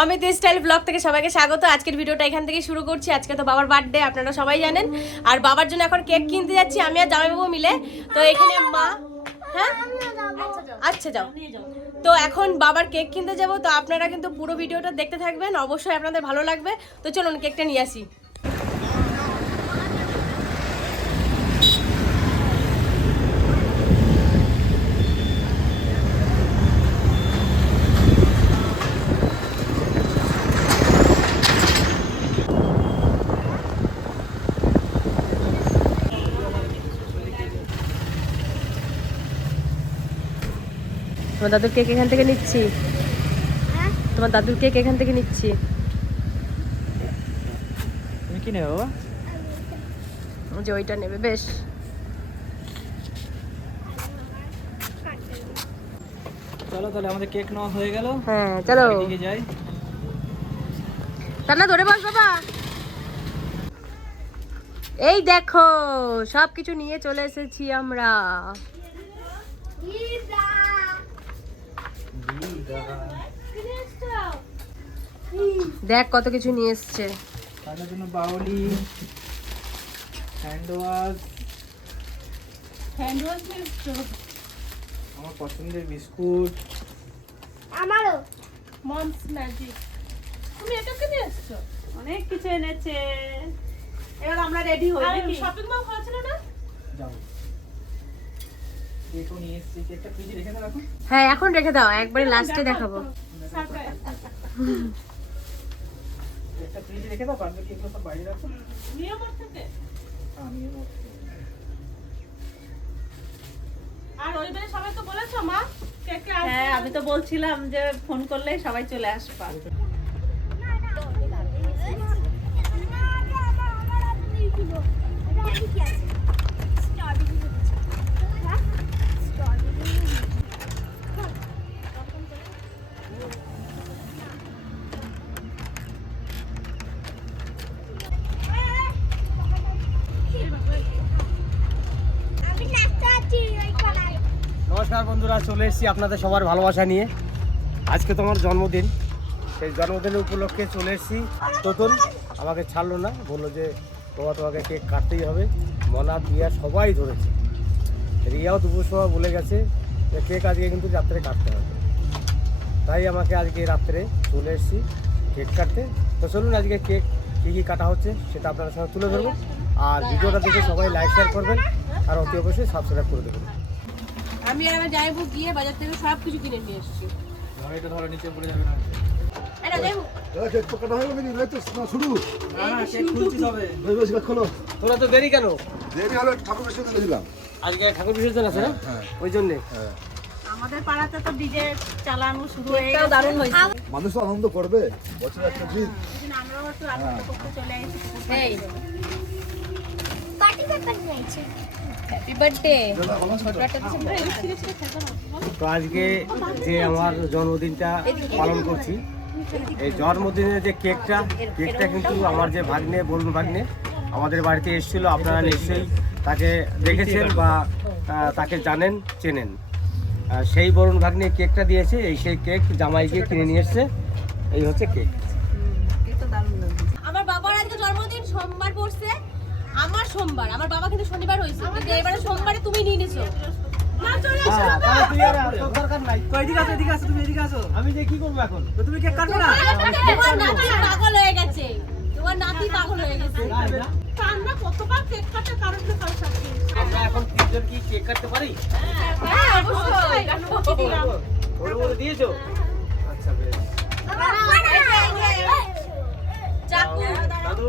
Amit style blog থেকে সবাইকে স্বাগত। আজকের ভিডিওটা এখান থেকে শুরু করছি। আজকে তো বাবার বার্থডে আপনারা সবাই জানেন। আর বাবার জন্য এখন কেক কিনতে যাচ্ছি, আমি আর জামাইবাবু মিলে। তো এখানে মা হ্যাঁ? আচ্ছা যাও। তো এখন বাবার কেক কিনতে যাব। তো আপনারা কিন্তু পুরো ভিডিওটা দেখতে থাকবেন। অবশ্যই আপনাদের ভালো লাগবে। তো চলুন কেকটা নিয়ে আসি। তোমার দাদুর কেক এখান থেকে নিচ্ছি। তোমার দাদুর কেক এখান থেকে নিচ্ছি। তুমি কি নেবে বাবা? যে ওইটা নেবে বেশ। চলো তাহলে আমাদের কেক নেওয়া হয়ে গেল। হ্যাঁ চলো। যাই। রান্না ধরে বস বাবা। এই দেখো সব কিছু নিয়ে চলে এসেছি আমরা। দেখ কত কিছু নিয়ে এসছে। তাদের জন্য বাউলি হ্যান্ড ওয়াশ আমার পছন্দের বিস্কুট। আমারও। মমস ম্যাজিক তুমি এটা কি নিয়ে এসছো? অনেক কিছু এনেছে। এবার আমরা রেডি হই শপিং মল খোলা ছিল না? যাব কেকও নিয়ে এসেছি কেকটা ফ্রিজে রেখে দাও এখন হ্যাঁ এখন রেখে দাও একবারে লাস্টে দেখাবো সারপ্রাইজ কেকটা ফ্রিজে রেখে দাও বাকি কেকগুলো সব বাইরে রাখো নিয়ম থেকে আমি আর ওই সবাই তো বলেছ মা হ্যাঁ আমি তো বলছিলাম যে ফোন করলেই সবাই চলে আসবা আমি নাচতে আছি ওই কলায় নমস্কার বন্ধুরা, চলে এসেছি আপনাদের সবার ভালোবাসা নিয়ে। আজকে তোমার জন্মদিন। সেই জন্মদিনের উপলক্ষে চলে এসেছি। তোতন আমাকে ছাড়লো না, বলল যে বাবা, তোমাকে কেক কাটতেই হবে। মনা দিয়া সবাই ধরেছে। রিয়াও দুপুর সময় বলে গেছে যে কেক আজকে কিন্তু রাত্রে কাটতে হবে। তাই আমাকে আজকে রাত্রে চলে এসেছি কেক কাটতে। তো চলুন, আজকে কেক কী কী কাটা হচ্ছে সেটা আপনাদের সঙ্গে তুলে ধরবো। আর ভিডিওটা দেখে সবাই লাইক শেয়ার করবেন। আর অতি অবশ্যই সাবস্ক্রাইব করে দেবেন। আমি আর আমার যাইবো গিয়ে বাজার থেকে সব কিছু কিনে নিয়ে এসেছি। ধরো এটা ধরো নিচে পড়ে যাবে না। এটা হয়ে তোরা তো দেরি কেন? দেরি হলে ঠাকুর আজকে ঠাকুর বিসর্জন আছে হ্যাঁ ওই জন্যে। আমাদের পাড়াতে তো ডিজে চালানো শুরু হয়ে গেছে। দারুণ হয়েছে। মানুষ আনন্দ করবে। বছর একটা দিন। আমরাও আনন্দ করতে চলে এসেছি। পার্টি পেপার নিয়েছি তো? আজকে যে আমার জন্মদিনটা পালন করছি, এই জন্মদিনের যে কেকটা কেকটা কিন্তু আমার যে ভাগ্নে বলুন ভাগ্নে আমাদের বাড়িতে এসেছিল, আপনারা নিশ্চয়ই তাকে দেখেছেন বা তাকে জানেন, চেনেন। সেই বরুণ ভাগ্নে কেকটা দিয়েছে, এই সেই কেক জামাই গিয়ে কিনে নিয়ে এসছে, এই হচ্ছে কেক আমার বাবার আজকে জন্মদিন সোমবার পড়ছে আমার সোমবার আমার বাবা কিন্তু শনিবার হয়েছে কিন্তু এবারে সোমবারে তুমি নিয়ে নিছো। না চলে এসো হ্যাঁ, দরকার নাই। এদিকে আসো তুমি এদিকে আসো। আমি যে কি করব এখন? তো তুমি কেক কাটবে না? তোমার নাতি পাগল হয়ে গেছে। তোমার নাতি পাগল হয়ে গেছে। আমরা কতবার কেক কাটে কারোর না কারোর সাথে আমরা এখন তিনজন কি কেক কাটতে পারি? হ্যাঁ অবশ্যই। বড় বড় দিয়েছ? আচ্ছা বেশ। চাকু দাদু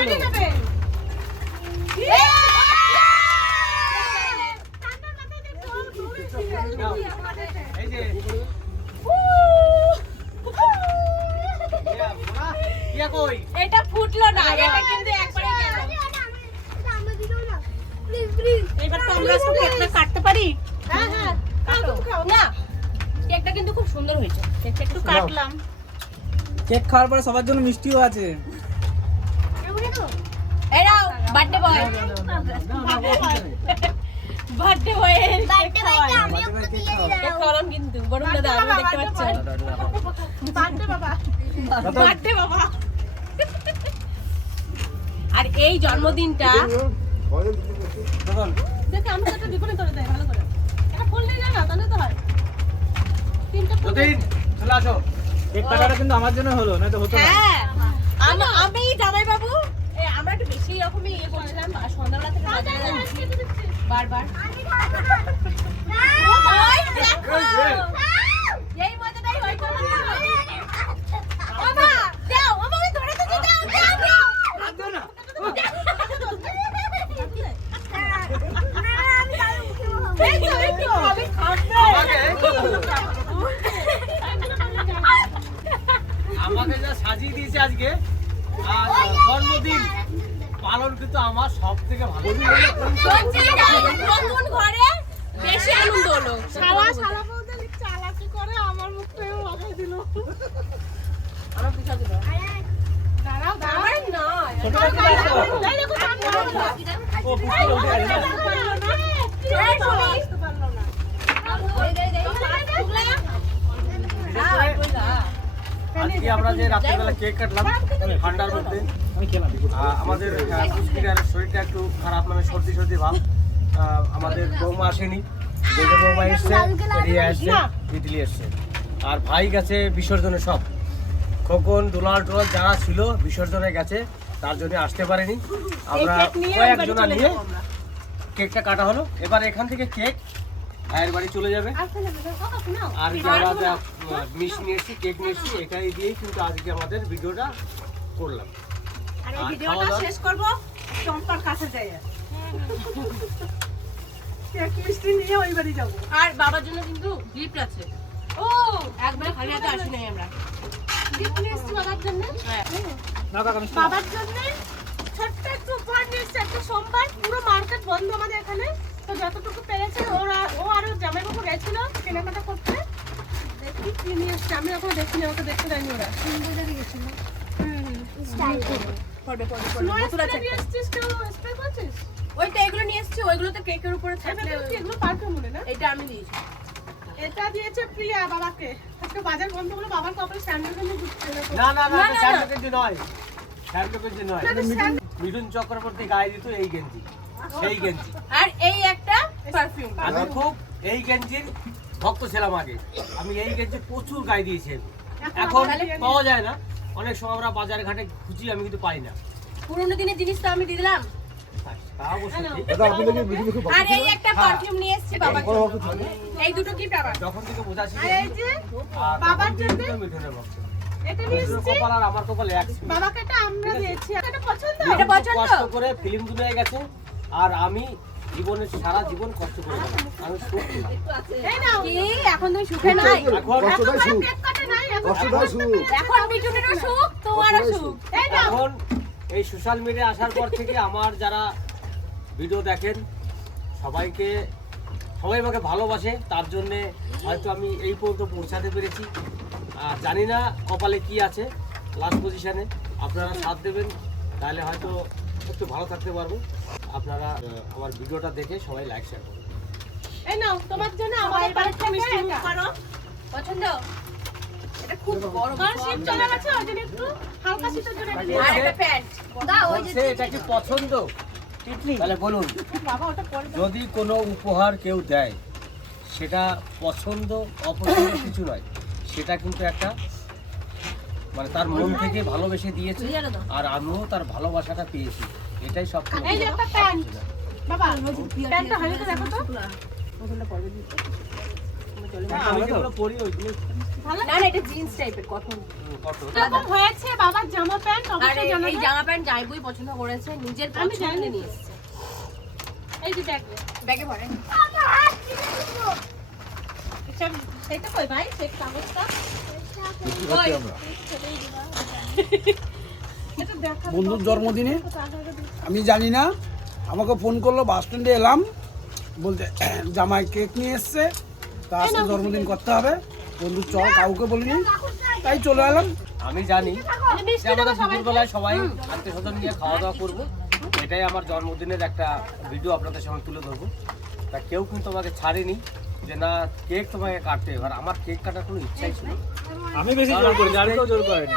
হলো। এটা ফুটলো না এটা কিন্তু একবারে হ্যাঁ, হ্যাঁ। কেকটা কিন্তু খুব সুন্দর হয়েছে। কেকটা একটু কাটলাম। কেক খাওয়ার পরে সবার জন্য মিষ্টিও আছে। এই birthday boy birthday boy birthday আমিও একটু দিয়ে দিলাম। কিন্তু দাদা আমি দেখতে পাচ্ছেন? বার্থডে বাবা। বার্থডে বাবা। আর এই জন্মদিনটা দেখে আমি তো একটা বিপরীত করে দেয় ভালো করে। এটা ফুল নিয়ে যায় না তাহলে তো হয়। তিনটা ফুল যতীন চলে আসো। কেক কাটাটা কিন্তু আমার জন্য হলো না তো হতো না। হ্যাঁ। আম- আমি জামাই বাবু আমরা একটু বেশি রকমই ইয়ে করছিলাম আর সন্ধ্যাবেলা থেকে বারবার। এই মজাটাই হয়তো খাব আমাকে যা সাজিয়ে দিয়েছে আজকে আর জন্মদিন। পালন কিন্তু আমার সব থেকে ভালো নতুন ঘরে বেশি আনন্দ হলো। সারা সারা বলতে চালাকি করে আমার মুখটা লাগাই দিল। আমার পিছা দিল। দাঁড়াও দাঁড়াও। না ও পুষ্টি উঠে না এই শুনি আসতে পারল না আজকে আমরা যে রাত্রিবেলা কেক কাটলাম ঠান্ডার মধ্যে আমাদের আহ, শরীরটা একটু খারাপ মানে সর্দি সর্দি ভাব। আমাদের বৌমা আসেনি। বেগম বৌমা এসছে রিয়া এসছে ইডলি এসছে। আর ভাই গেছে বিসর্জনে সব। খোকন দোলাল টোলাল যারা ছিল বিসর্জনে গেছে তার জন্য আসতে পারেনি। আমরা কয়েকজনা নিয়ে কেকটা কাটা হলো। এবার এখান থেকে কেক ভাইয়ের বাড়ি চলে যাবে। আর যে আমরা যা মিশ নিয়ে এসেছি কেক নিয়ে এসেছি এটাই দিয়েই কিন্তু আজকে আমাদের ভিডিওটা করলাম। আর এই আর ভিডিওটা শেষ করব চম্পার কাছে যাই কেক মিষ্টি নিয়ে ওই বাড়ি যাব। আর বাবার জন্য কিন্তু গিফট আছে। ও একবারে খালি হাতে আসি নাই আমরা। গিফট নিয়ে এসেছি বাবার জন্য? হ্যাঁ। না কাকা মিষ্টি বাবার জন্য ছোট্ট একটু উপহার নিয়ে এসেছি একটা সোমবার। পুরো মার্কেট বন্ধ আমাদের এখানে। তো যতটুকু পেরেছে ওরা ও আর ওর জামাইবাবু গেছিল কেনাকাটা করতে। দেখি কি নিয়ে এসছে আমি এখনও দেখিনি ওকে দেখতে দেয়নি ওরা। পড়বে পড়বে পড়বে স্নো বোতল আছে স্প্রে নিয়ে একটা। এসছিস কেউ? স্প্রে করছিস? ওইটা এগুলো নিয়ে এসেছি ওইগুলো তো কেকের উপরে থাকলে এগুলো মনে না? এটা আমি দিয়েছি এটা দিয়েছে প্রিয়া বাবাকে। বাজার বন্ধ হলো বাবার কপালে স্যান্ডেল কিনে দিচ্ছে না না না নয়। নয়। মিঠুন চক্রবর্তী গায়ে দিত এই গেঞ্জি। সেই গেঞ্জি। আর এই একটা পারফিউম আমি খুব এই গেঞ্জির ভক্ত ছিলাম আগে। আমি এই গেঞ্জি প্রচুর গায়ে দিয়েছি এখন পাওয়া যায় না। অনেক সময় আমরা বাজার ঘাটে খুঁজি আমি কিন্তু পাই না। পুরোনো দিনের জিনিস তো আমি দিয়ে দিলাম। তা অবশ্য ঠিক। দাদা আপনাদের ভিডিও খুব আর এই একটা পারফিউম নিয়ে এসেছি বাবার জন্য। এই দুটো কি বাবা যখন থেকে বোঝা আর এই যে বাবার তখন থেকে জন্যে? কিন্তু মিঠুনের ভক্ত এটা নিয়ে এসেছি কপাল আর আমার কপাল এক বাবাকে এটা আমরা দিয়েছি। এটা পছন্দ? এটা পছন্দ? কষ্ট করে ফিল্ম দুনিয়ায় গেছে। আর আমি জীবনের সারা জীবন কষ্ট করে। আমি সুখ পেলাম। এই নাও কি? এখন তুমি সুখে নাই? এখন কষ্টটাই সুখ। তোমারও সুখ। এই এখন এই সোশ্যাল মিডিয়া আসার পর থেকে আমার যারা ভিডিও দেখেন সবাইকে সবাই আমাকে ভালোবাসে তার জন্যে হয়তো আমি এই পর্যন্ত পৌঁছাতে পেরেছি। আর জানি না কপালে কি আছে লাস্ট পজিশনে আপনারা সাথ দেবেন তাহলে হয়তো একটু ভালো থাকতে পারব। আপনারা আমার ভিডিওটা দেখে সবাই লাইক শেয়ার করুন। এই নাও তোমার জন্য আমাদের বাড়ি থেকে মিষ্টি মুখ করো। পছন্দ? এটা খুব বড় কারণ শীত চলে গেছে ওই জন্য একটু হালকা শীতের জন্য আর একটা প্যান্ট। বলছে এটা কি পছন্দ? তাহলে বলুন বাবা ওটা পরে যদি কোনো উপহার কেউ দেয় সেটা পছন্দ অপছন্দ কিছু নয় সেটা কিন্তু একটা মানে তার মন থেকে ভালোবেসে দিয়েছে আর আমিও তার ভালোবাসাটা পেয়েছি। এটাই সব এই যে একটা প্যান্ট বাবা প্যান্টটা হারিয়ে দেখো তো আমি যেগুলো পরি ওইগুলো না এটা জিন্স টাইপের কটন কত হয়েছে বাবার জামা প্যান্ট অবশ্যই এই- এই জামা প্যান্ট যাইবই পছন্দ করেছে নিজের আমি পছন্দ নিয়ে এসেছে এই যে ব্যাগ ব্যাগে ভরে এসব কই ভাই সেই কাগজটা বন্ধুর জন্মদিনে? আমি জানি না। আমাকে ফোন করল বাস স্ট্যান্ডে এলাম। বলতে জামাই কেক নিয়ে এসছে। তা আজকে জন্মদিন করতে হবে। বন্ধুর চল কাউকে বলিনি। তাই চলে এলাম। আমি জানি যে আমাদের দুপুরবেলায় সবাই আত্মীয় স্বজন নিয়ে খাওয়া দাওয়া করব। এটাই আমার জন্মদিনের একটা ভিডিও আপনাদের সামনে তুলে ধরবো। তা কেউ কিন্তু আমাকে ছাড়েনি যে না কেক তোমাকে কাটতে এবার আমার কেক কাটার কোনো ইচ্ছাই ছিল আমি বেশি জোর করি আর কেউ জোর করেনি।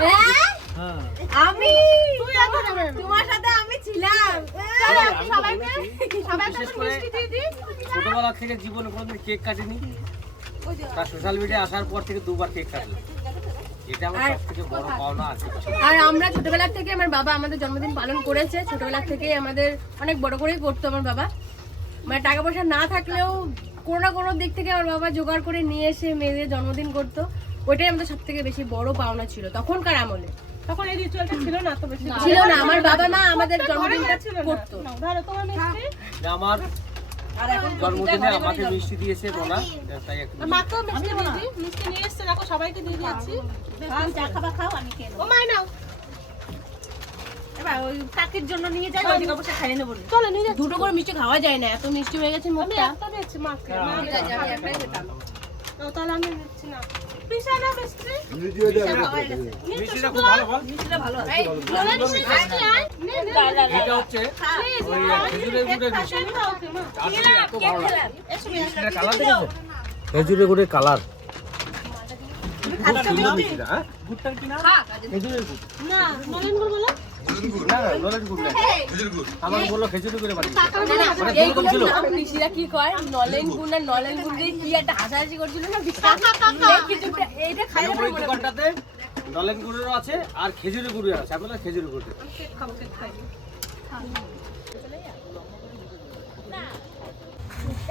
হ্যাঁ? আমি তোমার সাথে আমি ছিলাম। ছোটবেলা থেকে জীবনে কোনোদিন কেক কাটিনি। তার সোশ্যাল মিডিয়া আসার পর থেকে দুবার কেক কাটলাম। থেকে আর আমরা ছোটবেলা থেকে আমার বাবা আমাদের জন্মদিন পালন করেছে। ছোটবেলা থেকেই আমাদের অনেক বড় করেই করতো আমার বাবা। মানে টাকা পয়সা না থাকলেও কোনো না কোনো দিক থেকে আমার বাবা জোগাড় করে নিয়ে এসে মেয়েদের জন্মদিন করতো। ওইটাই আমাদের সব থেকে বেশি বড় পাওনা ছিল তখনকার আমলে। তখন এই রিচুয়ালটা ছিল না তো বেশি ছিল না আমার বাবা মা আমাদের জন্মদিনটা ছিল না। ধরো তোমার মিষ্টি আমার জন্মদিনে আমাকে মিষ্টি দিয়েছে তাই একটু মাকেও মিষ্টি দিয়ে মিষ্টি নিয়ে এসছে দেখো সবাইকে দিয়ে দিয়েছি। খাও চা খাবার খাও আমি খেয়ে ও মাই নাও। এবার ওই কাকির জন্য নিয়ে যাই খাইয়ে নেব। চলো নিয়ে যাচ্ছি। দুটো করে মিষ্টি খাওয়া যায় না এত মিষ্টি হয়ে গেছে আমি মুখটা। একটা দিয়েছি মাকে। মা ঠিক আছে আমি একটাই খেতাম তাহলে আমি হয়ে দিচ্ছি নে। এটা হচ্ছে খেজুরের গুড়ের কালার আমার বলল গুড়ে ঋষিরা কি কয়? নলেন গুণ আর নলেন গুণ দিয়ে কি একটা হাসাহাসি করছিল না? এইটা নলেন গুড়েরও আছে আর খেজুরের গুড়ের আছে। আপনার খেজুরের গুড়ের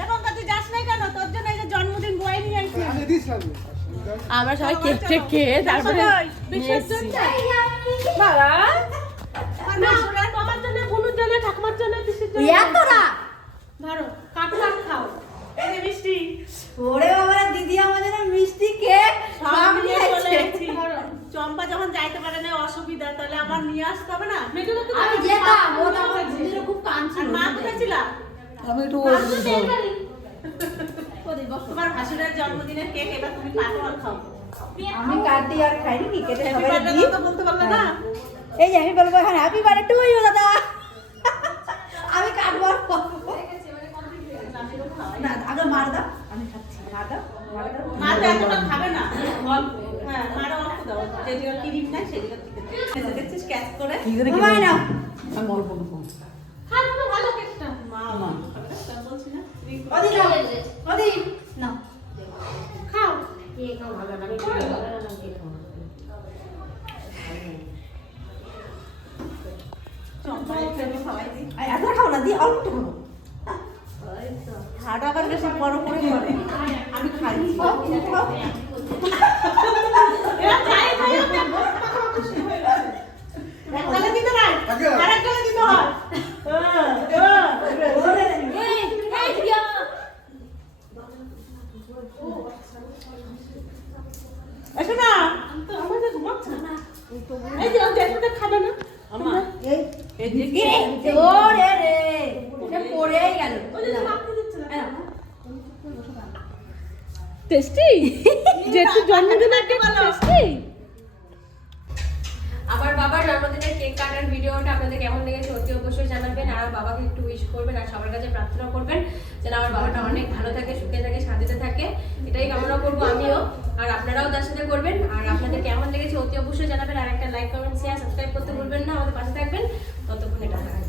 এখন তুই যাস নাই কেন? তোর জন্য জন্মদিন বয়ে নিয়ে আসছি আমরা সবাই কেক টেক খেয়ে তারপরে বাবা। না জন্য বুনুর জন্য ঠাকুমার জন্য পিসির জন্য ধরো কাটো আর খাও। এই যে মিষ্টি। ওরে বাবা দিদি আমাদের মিষ্টি কেক সব নিয়ে চলে এসেছি চম্পা যখন যাইতে পারে না অসুবিধা তাহলে আবার নিয়ে আসতে হবে না? মেয়েগুলোকে আমি যেতাম ও তো আমার খুব কাঁদছিল মা কোথায় ছিল? আমি একটু তোমার ভাসুরের জন্মদিনের কেক এবার তুমি কাটো আর খাও আমি কাটি আর খাইনি কি কেটে সবাই দিই তো বলতে পারলে না এই আমি বলব হ্যাঁ হ্যাপি বার্থডে টু ইউ দাদা আমি কাটবো আর খাব। না আগে মার দাও আমি খাচ্ছি মার দাও মার দাও মা তো এতটা খাবে না হ্যাঁ মার অল্প দাও যেদিকে ক্রিম নাই সেদিকে দেখছিস ক্যাচ করে নাও ভালো কেকটা মা মা বলছি না ওদি নাও ওদি নাও। খাও। চম্পা একটু খাওয়াই দিই আর এত খাও না দি অল্প একটু খাব হাড় আবার বেশি বড় করে করে। আমি খাই একতলা দিতে নাই আরেকতলা দিতে হয় হ্যাঁ, হ্যাঁ। এসো না আমাদের ঘুমাচ্ছে না এই যে ওদের একটু খাবে না আমা এই এদিকে ওরে রে সে পড়েই গেল ওই যে মাখতে দিচ্ছে না হ্যাঁ। টেস্টি যেহেতু জন্মদিনের কেক টেস্টি আমার বাবার জন্মদিনের কেক কাটার ভিডিওটা আপনাদের কেমন লেগেছে অতি অবশ্যই জানাবেন, আর বাবাকে একটু উইশ করবেন আর সবার কাছে প্রার্থনা করবেন যেন আমার বাবাটা অনেক ভালো থাকে, সুখে থাকে, শান্তিতে থাকে। এটাই কামনা করব আমিও। আর আপনারাও তার সাথে করবেন। আর আপনাদের কেমন লেগেছে অতি অবশ্যই জানাবেন। আর একটা লাইক কমেন্ট শেয়ার সাবস্ক্রাইব করতে ভুলবেন না। আমাদের পাশে থাকবেন। ততক্ষণ থাকবে